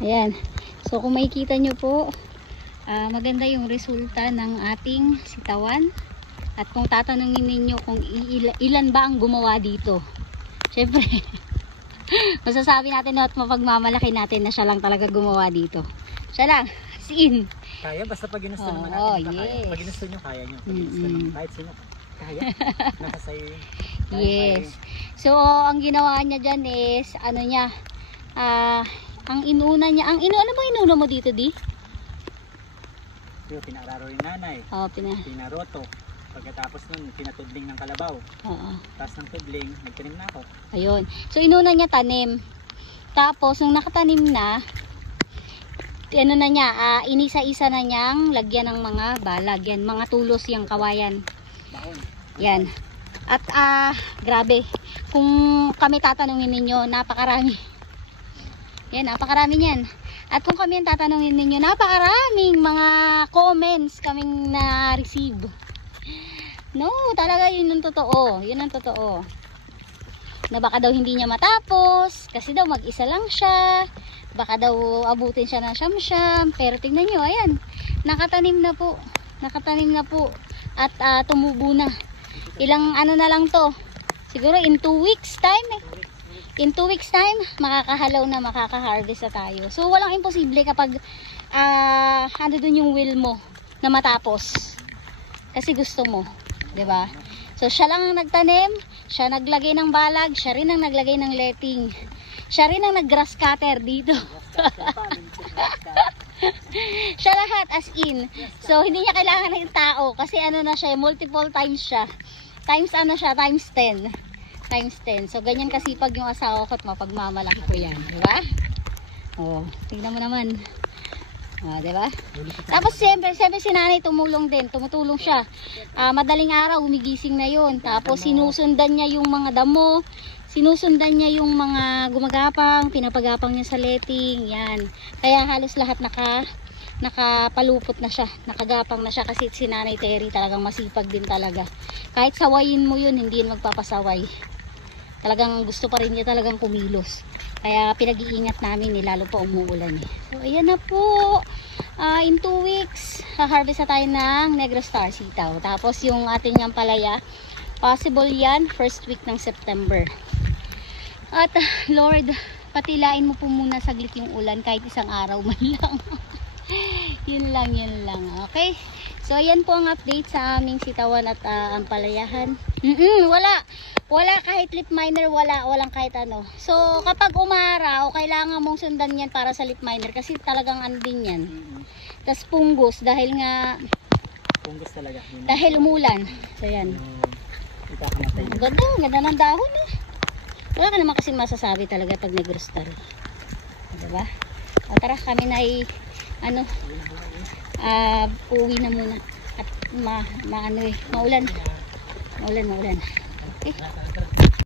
Ayan. So kung makikita nyo po, maganda yung resulta ng ating sitawan. At kung tatanungin ninyo kung ilan ba ang gumawa dito, syempre masasabi natin at mapagmamalaki natin na siya lang talaga gumawa dito. Siya lang, sin. Kaya basta pag ginusto naman natin, yes. Pag ginusto nyo, kaya nyo. Pag ginusto naman, kahit sino, kaya. Nasa sa'yo yun. Yes. So ang ginawa niya dyan is, ano niya, ang inuna niya, ano bang inuna mo dito, di? Yung pinararo yung nanay. Pinaroto. Pagkatapos nun, pinatudling ng kalabaw. Tapos ng tudling, nagtanim na ako. Ayun. So inuna niya tanim. Tapos nung nakatanim na, ano na niya, inisa-isa na niyang lagyan ng mga balag. Yan, mga tulos yung kawayan. Baon. Yan. At grabe. Kung kami tatanungin ninyo, napakarami. Yan, napakarami niyan. At kung kami ang tatanungin ninyo, napakaraming mga comments kaming na-receive. No, talaga yun ang totoo. Yun ang totoo. Na baka daw hindi niya matapos, kasi daw mag-isa lang siya. Baka daw abutin siya ng siyam-siyam. Pero tingnan nyo, ayan. Nakatanim na po. Nakatanim na po. At tumubo na. Ilang ano na lang to. Siguro in 2 weeks time eh. In 2 weeks time, makakahalaw na, makaka-harvest na tayo. So, walang imposible kapag ano dun yung will mo na matapos. Kasi gusto mo. 'Di ba? So, siya lang ang nagtanim, siya naglagay ng balag, siya rin ang naglagay ng letting. Siya rin ang nag-grass cutter dito. Siya lahat as in. So, hindi niya kailangan ng tao kasi ano na siya, multiple times siya. Times ano siya, times 10. Times 10. So, ganyan kasipag yung asawa ko at mapagmamalaki ko yan. Diba? Oh, tingnan mo naman. Diba? Tapos, siyempre si nanay tumulong din. Tumutulong siya. Madaling araw, umigising na yun. Tapos, sinusundan niya yung mga damo. Sinusundan niya yung mga gumagapang. Pinapagapang niya sa letting. Yan. Kaya halos lahat nakapalupot na siya, nakagapang na siya kasi si Nanay Terry talagang masipag din talaga. Kahit sawayin mo yun, hindi yun magpapasaway. Talagang gusto pa rin niya talagang kumilos. Kaya pinag-iingat namin lalo pa umuulan eh. So ayan na po. In 2 weeks, ha-harvest na tayo ng Negro Star sitaw. Tapos yung ating ampalaya, possible yan, first week ng September. At Lord, patilain mo po muna saglit yung ulan kahit isang araw man lang. Yun lang. Okay? So, ayan po ang update sa aming sitawan at ampalayahan. Wala kahit lip miner, walang kahit ano. So, kapag umaraw, kailangan mong sundan yan para sa lip miner kasi talagang ano din yan. Tas punggos dahil nga punggos talaga. Dahil umulan. So, yan. Ganda ng dahon eh. Wala ka naman kasi masasabi talaga pag Negro Star. Diba? O tara, kami na ay uwi na muna at maulan. Okay.